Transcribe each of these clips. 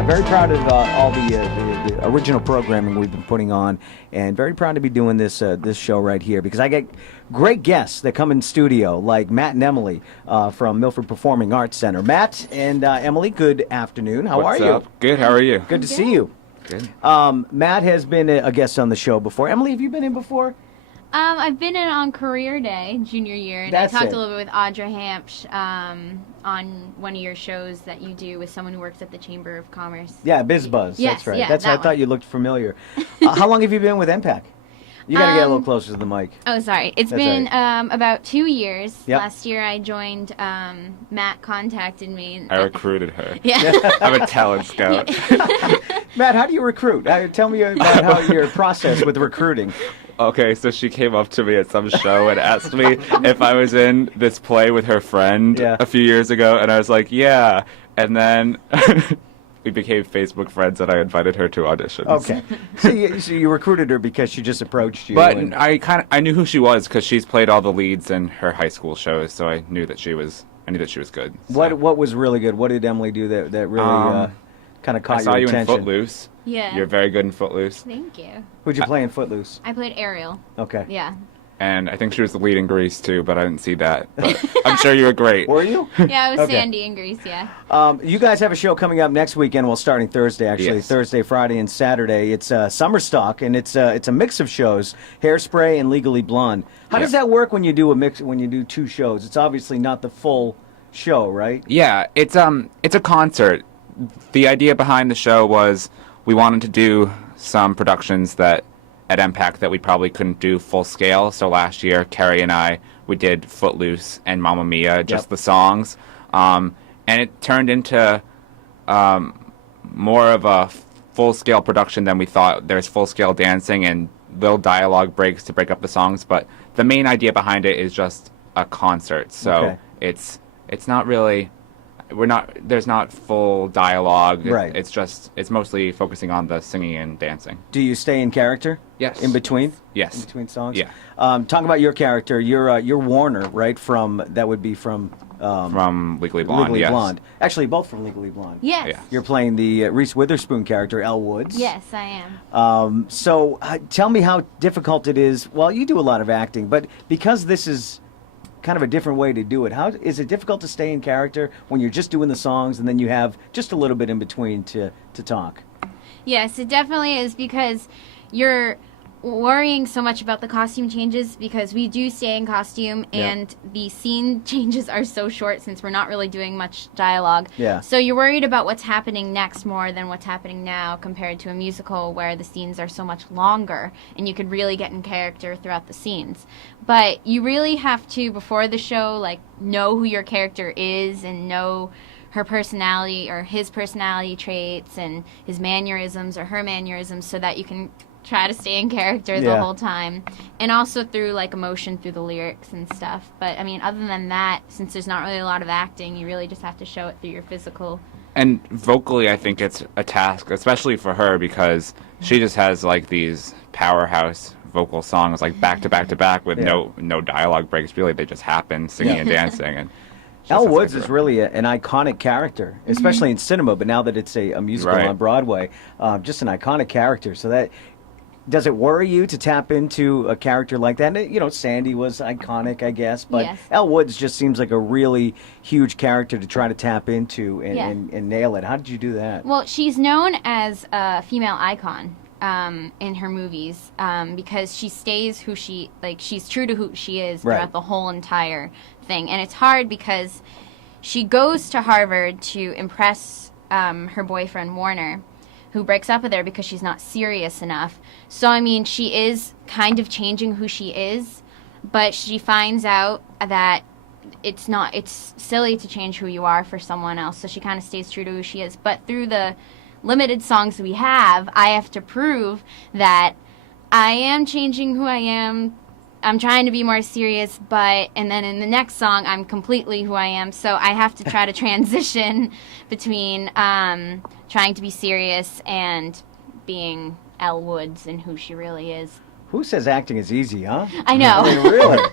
I'm very proud of all the original programming we've been putting on, and very proud to be doing this show right here because I get great guests that come in studio, like Matt and Emily from Milford Performing Arts Center. Matt and Emily, good afternoon. How What's are you? up? Good. How are you? Good to see you. Good. Matt has been a guest on the show before. Emily, have you been in before? I've been in on Career Day, junior year, and That's I talked it. a little bit with Audra Hampsh on one of your shows that you do with someone who works at the Chamber of Commerce. Yeah, BizBuzz. Yes, That's right. yeah, That's that I thought one. you looked familiar. How long have you been with MPAC? You got to get a little closer to the mic. Oh, sorry. It's That's been all about 2 years. Yep. Last year I joined, Matt contacted me. And, I recruited her. yeah. I'm a talent scout. Matt, how do you recruit? Tell me about how your process with recruiting. Okay, so she came up to me at some show and asked me if I was in this play with her friend Yeah. a few years ago, and I was like, yeah. And then we became Facebook friends, and I invited her to auditions. Okay. So you recruited her because she just approached you. But and- I knew who she was because she's played all the leads in her high school shows, so I knew that she was good. So. What was really good? What did Emily do that really kind of caught I saw your you attention? in Footloose. Yeah. You're very good in Footloose. Thank you. Who'd you play in Footloose? I played Ariel. Okay. Yeah. And I think she was the lead in Grease, too, but I didn't see that. But I'm sure you were great. Were you? Yeah, I was Okay. Sandy in Grease, yeah. You guys have a show coming up next weekend. Well, starting Thursday, actually. Yes. Thursday, Friday, and Saturday. It's Summer Stock, and it's a mix of shows: Hairspray and Legally Blonde. How does that work when you do a mix? When you do two shows, it's obviously not the full show, right? Yeah, it's a concert. The idea behind the show was we wanted to do some productions that at MPAC that we probably couldn't do full scale. So last year, Carrie and we did Footloose and Mamma Mia, just Yep. the songs. And it turned into more of a full-scale production than we thought. There's full-scale dancing and little dialogue breaks to break up the songs. But the main idea behind it is just a concert. So Okay. it's not really... there's not full dialogue. Right. It's mostly focusing on the singing and dancing. Do you stay in character? Yes. In between? Yes. In between songs? Yeah. Talk about your character. You're Warner, right? From From Legally Blonde, Legally yes. Blonde. Actually, both from Legally Blonde. Yes. Yeah. You're playing the Reese Witherspoon character, Elle Woods. Yes, I am. So tell me how difficult it is. Well, you do a lot of acting, but because this is kind of a different way to do it, how is it difficult to stay in character when you're just doing the songs and then you have just a little bit in between to talk? Yes, it definitely is because you're worrying so much about the costume changes because we do stay in costume Yeah. and the scene changes are so short since we're not really doing much dialogue. Yeah. So you're worried about what's happening next more than what's happening now compared to a musical where the scenes are so much longer and you could really get in character throughout the scenes. But you really have to, before the show, like know who your character is and know her personality or his personality traits and his mannerisms or her mannerisms so that you can try to stay in character Yeah. the whole time, and also through like emotion through the lyrics and stuff. But I mean, other than that, since there's not really a lot of acting, you really just have to show it through your physical. And vocally, I think it's a task, especially for her, because she just has like these powerhouse vocal songs, like back to back to back, with Yeah. no dialogue breaks. Really, they just happen, singing Yeah. and dancing. And she Elle just Woods has is to- really an iconic character, especially in cinema, but now that it's a musical Right. on Broadway, just an iconic character. So that, does it worry you to tap into a character like that? And, you know, Sandy was iconic, I guess, but Yes. Elle Woods just seems like a really huge character to try to tap into and, Yeah. and nail it. How did you do that? Well, she's known as a female icon in her movies because she stays who she's true to who she is Right. throughout the whole entire thing. And it's hard because she goes to Harvard to impress her boyfriend Warner, who breaks up with her because she's not serious enough. So, I mean, she is kind of changing who she is, but she finds out that it's silly to change who you are for someone else. So she kind of stays true to who she is. But through the limited songs we have, I have to prove that I am changing who I am. I'm trying to be more serious, and then in the next song, I'm completely who I am. So I have to try to transition between trying to be serious and being Elle Woods and who she really is. Who says acting is easy, huh? I know. I mean, really?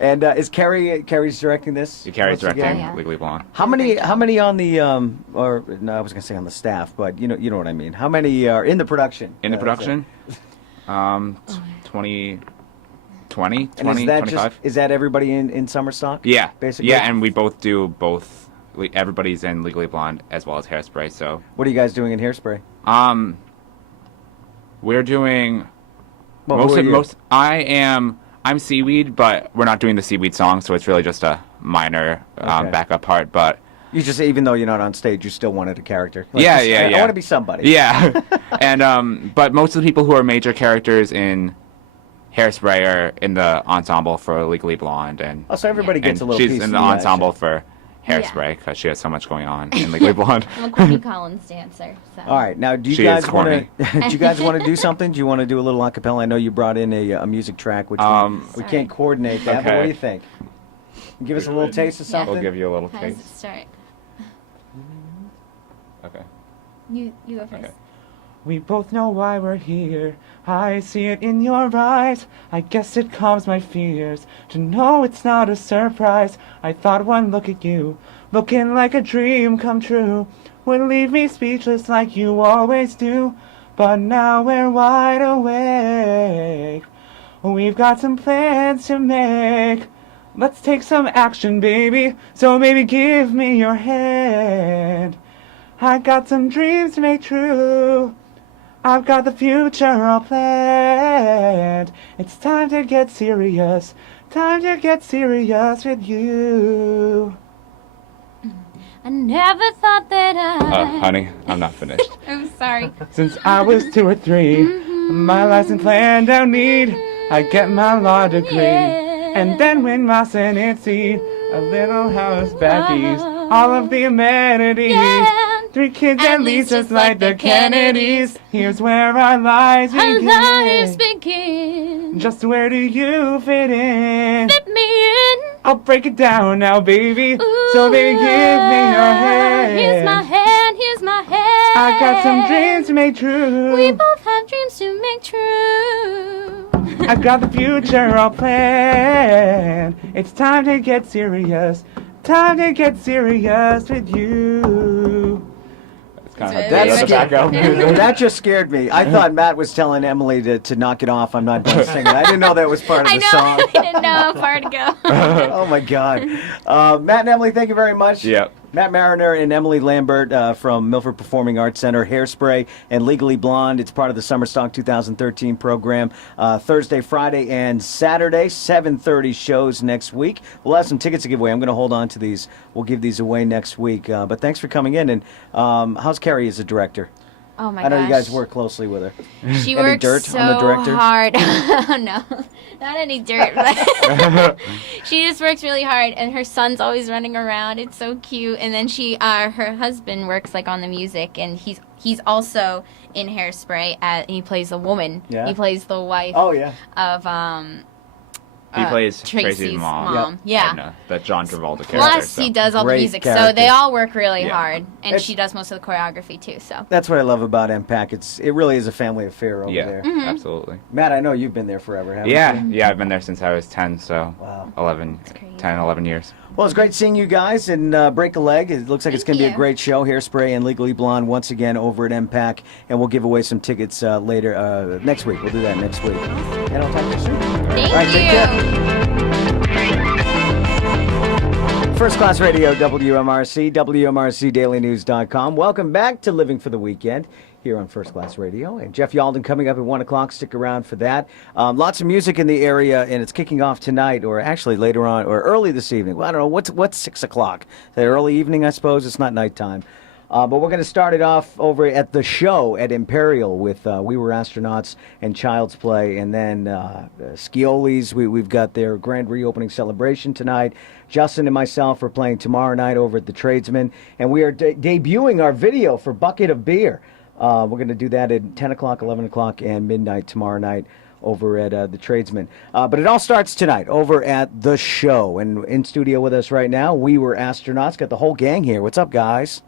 And is Carrie's directing this? Carrie's once again? directing Yeah. Legally Blonde. How many on the or no, I was gonna say on the staff, but you know what I mean. How many are in the production? In the That's it. production, 20, 20, And 20, is that 25. is that everybody in Summer Stock? Yeah, basically. Yeah, and we both do both. Everybody's in Legally Blonde as well as Hairspray. So, What are you guys doing in Hairspray? we're doing Well, who are you? I'm Seaweed, but we're not doing the Seaweed song, so it's really just a minor Okay. backup part. But You just even though you're not on stage, you still wanted a character. yeah, just, yeah, I yeah. want to be somebody. Yeah, and but most of the people who are major characters in Hairspray are in the ensemble for Legally Blonde, and Oh, so everybody gets a little she's piece in of the the ensemble action. for Hairspray because she has so much going on in Legally Blonde. I'm a Courtney Collins dancer. So. All right, now do you She is guys want corny. to? Do you guys want to do something? Do you want to do a little acapella? I know you brought in a music track, which we Sorry. can't coordinate that. But Okay. what do you think? Give us a little taste of Yeah. something. We'll give you a little How does it taste. start? Okay. You go first. Okay. We both know why we're here. I see it in your eyes. I guess it calms my fears to know it's not a surprise. I thought one look at you, looking like a dream come true, would leave me speechless like you always do. But now we're wide awake. We've got some plans to make. Let's take some action, baby. So baby, give me your hand. I got some dreams to make true. I've got the future all planned. It's time to get serious. Time to get serious with you. I never thought that I. Honey, I'm not finished. I'm sorry. Since I was 2 or 3, my license planned out need. I get my law degree. Yeah. And then when my Senate seat, a little house, bappies, all of the amenities. Yeah. 3 kids at least just like the Kennedys. Here's where our lives Our begin. lives begin. Just where do you fit in? Fit me in. I'll break it down now, baby. So Ooh, baby, give me your hand. Here's my hand. Here's my hand. I got some dreams to make true. We both have dreams to make true. I got the future all planned. It's time to get serious. Time to get serious with you. That's kind of That's the background music. That just scared me. I thought Matt was telling Emily to knock it off. I'm not done singing. I didn't know that was part of I the know. song. I didn't know how far to go. Oh my God, Matt and Emily, thank you very much. Yep. Matt Mariner and Emily Lambert from Milford Performing Arts Center, Hairspray and Legally Blonde. It's part of the Summer Stock 2013 program. Thursday, Friday, and Saturday, 7:30 shows next week. We'll have some tickets to give away. I'm going to hold on to these. We'll give these away next week. But thanks for coming in. And how's Carrie as a director? Oh my I know gosh. you guys work closely with her. She Any works dirt so on the director? hard. No, not any dirt. But she just works really hard, and her son's always running around. It's so cute. And then her husband works like on the music, and he's also in Hairspray. He plays a woman. Yeah. He plays the wife Oh yeah. of He plays Tracy's Tracy's mom. mom. Yeah. Edna, the John Travolta character. Plus, so. he does all the Great music, so character. they all work really Yeah. hard, and It's- she does most of the choreography too. So That's what I love about MPAC. It really is a family affair over Yeah, there. Mm-hmm. absolutely. Matt, I know you've been there forever, haven't Yeah, you? yeah, I've been there since I was 10, so Wow. 11, crazy. 10, 11 years. Well, it's great seeing you guys and break a leg. It looks like it's going Thank to be a you. great show. Hairspray and Legally Blonde once again over at MPAC, and we'll give away some tickets later next week. We'll do that next week, and I'll talk to you soon. thank All right, take you. First Class Radio, WMRC, WMRCDailyNews.com. Welcome back to Living for the Weekend here on First Class Radio. And Jeff Yalden coming up at 1 o'clock. Stick around for that. Lots of music in the area, and it's kicking off tonight, or actually later on, or early this evening. Well, I don't know. What's 6 o'clock? The early evening, I suppose. It's not nighttime. But we're going to start it off over at the show at Imperial with We Were Astronauts and Child's Play. And then Scioli's, we've got their grand reopening celebration tonight. Justin and myself are playing tomorrow night over at the Tradesman. And we are debuting our video for Bucket of Beer. We're going to do that at 10 o'clock, 11 o'clock, and midnight tomorrow night over at the Tradesman. But it all starts tonight over at the show. And in studio with us right now, We Were Astronauts. Got the whole gang here. What's up, guys?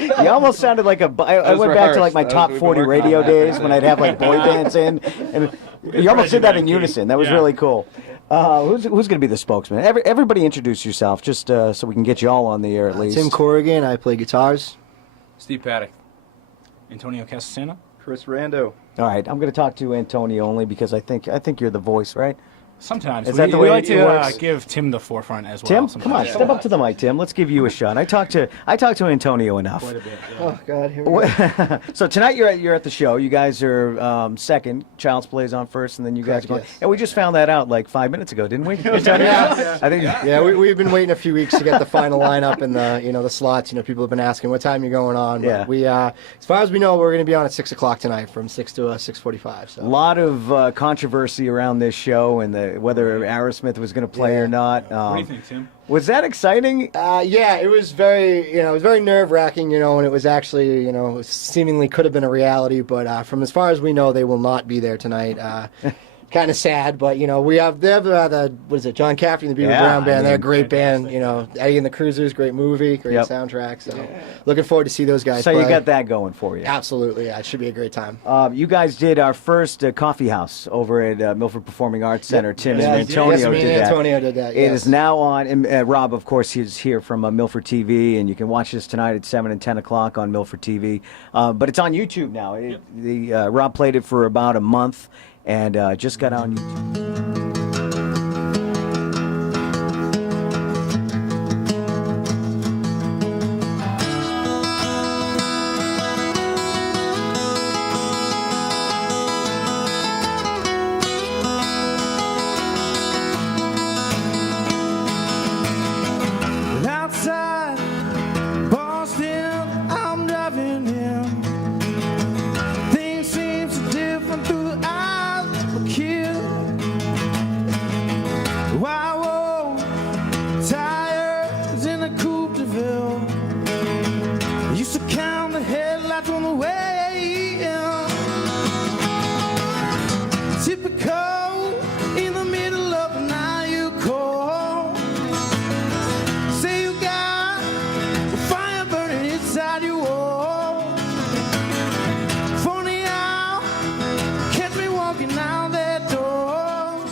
You almost sounded like I went back to like my top 40 radio days when I'd have like boy bands in. And You almost did that in unison. That was Yeah. really cool. Who's going to be the spokesman? Everybody introduce yourself, just so we can get you all on the air at least. Tim Corrigan, I play guitars. Steve Paddock. Antonio Casasana. Chris Rando. All right, I'm going to talk to Antonio only because I think you're the voice, right? Sometimes. Is that the way we like it to works? Give Tim the forefront as well. Tim, sometimes. come on, step up to the mic, Tim. Let's give you a shot. I talked to Antonio enough. Quite a bit. Yeah. Oh God, here we go. So tonight you're at the show. You guys are second. Child's Play is on first, and then you guys Correct, are going. yes. And we just found that out like 5 minutes ago, didn't we? I think. Yeah, we've been waiting a few weeks to get the final lineup and the slots. People have been asking what time you're going on. But Yeah. we, as far as we know, we're going to be on at 6 o'clock tonight, from 6 to 6:45. A So. lot of controversy around this show and whether Aerosmith was going to play or not. What do you think, Tim? Was that exciting? Yeah, it was very nerve wracking, and it was actually, seemingly could have been a reality, but from as far as we know, they will not be there tonight. Kind of sad, but they have what is it, John Cafferty and the Beaver Yeah, Brown Band. I They're a mean, great band. Eddie and the Cruisers, great movie, great Yep. soundtrack. So looking forward to see those guys. So play. you got that going for you. Absolutely, yeah, it should be a great time. You guys did our first coffee house over at Milford Performing Arts Center. Tim Yeah, and Antonio yes, me did and that. Antonio did that. It yes. is now on. And Rob, of course, is here from Milford TV, and you can watch this tonight at 7 and 10 o'clock on Milford TV. But it's on YouTube now. Rob played it for about a month, and just got on YouTube. Outside Boston, I'm driving in. Things seem so different through the eyes of a kid. Why whoa, tires in a coupe de ville. Used to count the headlights on the way in. Typical in the middle of the night you call. Say you got a fire burning inside your wall. Funny how catch me walking out that door.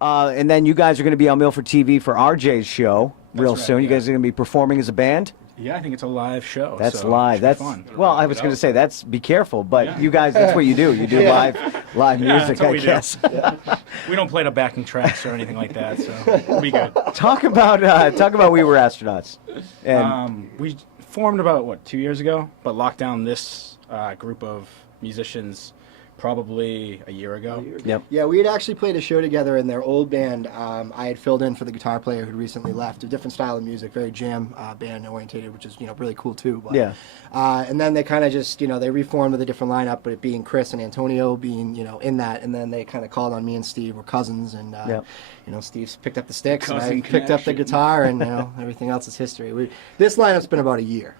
And then you guys are going to be on Milford TV for RJ's show real right, soon. You yeah. guys are going to be performing as a band. Yeah, I think it's a live show. That's so live. it should be That's fun. well. I was going to say that's be careful, but you guys, that's what you do. You do live Yeah, music, that's what I we do. guess. We don't play the backing tracks or anything like that, so we'll be good. Talk about We Were Astronauts. And We formed about 2 years ago, but locked down this group of musicians probably a year ago. yep. Yeah, we had actually played a show together in their old band. I had filled in for the guitar player who'd recently left. A different style of music, very jam band orientated, which is really cool too. But, Yeah. And then they kind of just they reformed with a different lineup, but it being Chris and Antonio being in that, and then they kind of called on me and Steve. We're cousins, and Yep. Steve's picked up the sticks, and I Cousin picked up the connection. guitar, and everything else is history. This lineup's been about a year.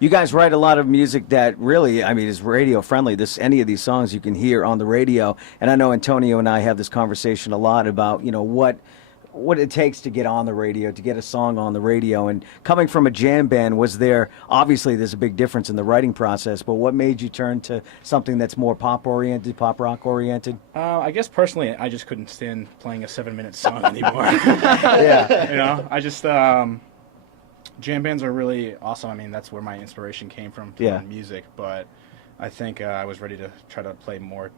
You guys write a lot of music that really, is radio friendly. Any of these songs you can hear on the radio. And I know Antonio and I have this conversation a lot about, what it takes to get on the radio, to get a song on the radio. And coming from a jam band, obviously there's a big difference in the writing process, but what made you turn to something that's more pop rock oriented? I guess personally, I just couldn't stand playing a 7-minute song anymore. Yeah. I just jam bands are really awesome. That's where my inspiration came from to Yeah. learn music. But I think I was ready to try to play more,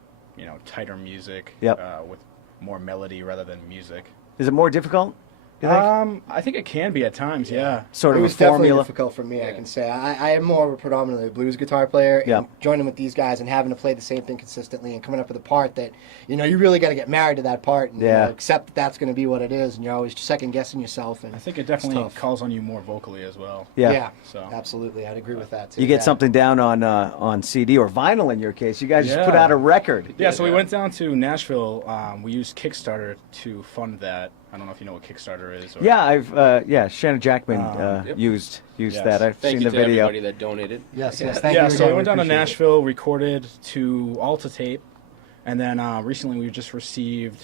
tighter music Yep. with more melody rather than music. Is it more difficult? You think? I think it can be at times. Yeah. Sort It of a was definitely formula. difficult for me, I can say. I am more of a predominantly blues guitar player, and Yeah. joining with these guys and having to play the same thing consistently and coming up with a part that, you really got to get married to that part and Yeah. accept that that's going to be what it is, and you're always second guessing yourself. And I think it definitely tough. calls on you more vocally as well. Yeah. So Absolutely. I'd agree with that, too. You get yeah. something down on CD or vinyl in your case. You guys just put Yeah. out a record. Yeah, so we went down to Nashville. We used Kickstarter to fund that. I don't know if you know what Kickstarter is. Or, Yeah, Shannon Jackman Yep. used Yes. that. I've Thank seen you the to video. everybody that donated. Yes, thank you Yeah, so again. we went down to appreciate it. Nashville, recorded to Alta Tape, and then recently we just received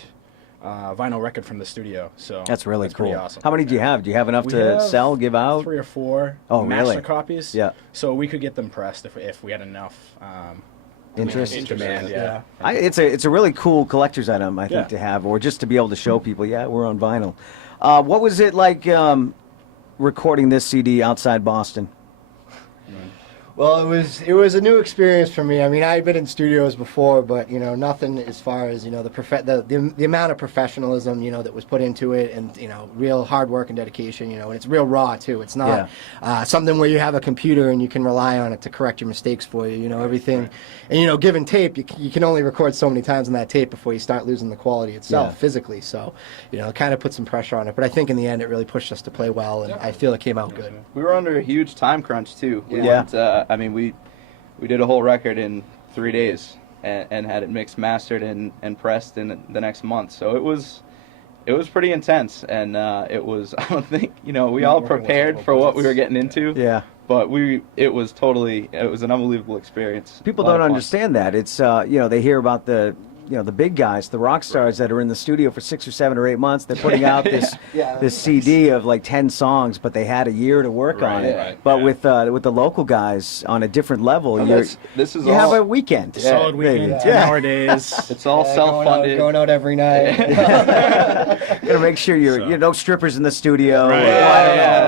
vinyl record from the studio. So That's really cool. pretty awesome. How many do you have? Do you have enough We to have sell, give out? 3 or 4 Oh, master really? copies. Yeah. So we could get them pressed if we had enough interest. Demand, yeah. It's a really cool collector's item, I think, Yeah. to have, or just to be able to show people, yeah, we're on vinyl. What was it like recording this CD outside Boston? Well, it was a new experience for me. I mean, I had been in studios before, but nothing as far as the amount of professionalism that was put into it, and real hard work and dedication. And it's real raw too. It's not something where you have a computer and you can rely on it to correct your mistakes for you. Everything, and given tape, you can only record so many times on that tape before you start losing the quality itself physically. So it kind of put some pressure on it. But I think in the end, it really pushed us to play well, and I feel it came out good. We were under a huge time crunch too. We Yeah. went, I mean, we did a whole record in 3 days and had it mixed, mastered, and pressed in the next month. So it was pretty intense, and it was, I don't think, we all prepared for what we were getting into. Yeah. But it was an unbelievable experience. People A lot don't of fun. understand that. It's they hear about the big guys, the rock stars that are in the studio for 6 or 7 or 8 months. They're putting out this CD of like 10 songs, but they had a year to work on it. Right, But with the local guys on a different level, This is you all, have a weekend. Solid maybe. weekend, 10-hour days. it's all self-funded. Going out every night. Gotta make sure you're no strippers in the studio. Right.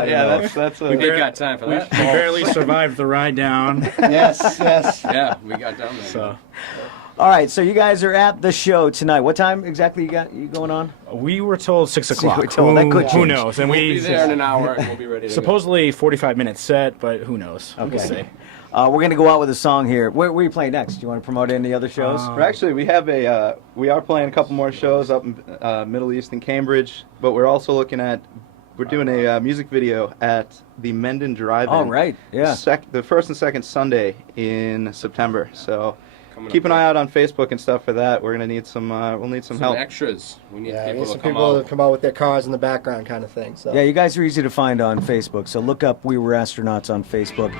Yeah, that's a. We got time for that. We barely survived the ride down. yes. Yeah, we got down there. So All right, so you guys are at the show tonight. What time exactly you going on? we were told 6 o'clock. were told. That could Who change. knows? And We'll be there in an hour and we'll be ready to supposedly 45-minute set, but who knows? Okay. We'll see. We're gonna go out with a song here. Where are you playing next? Do you want to promote any other shows? We are playing a couple more shows up in Middle East and Cambridge, but we're also we're doing a music video at the Mendon Drive-In. Oh, right, yeah. The first and second Sunday in September. So Coming keep up an eye out on Facebook and stuff for that. We're gonna need some. We'll need some Some help. extras. We need Yeah, people need to some come people out. to come out with their cars in the background kind of thing. So. Yeah, you guys are easy to find on Facebook. So look up We Were Astronauts on Facebook.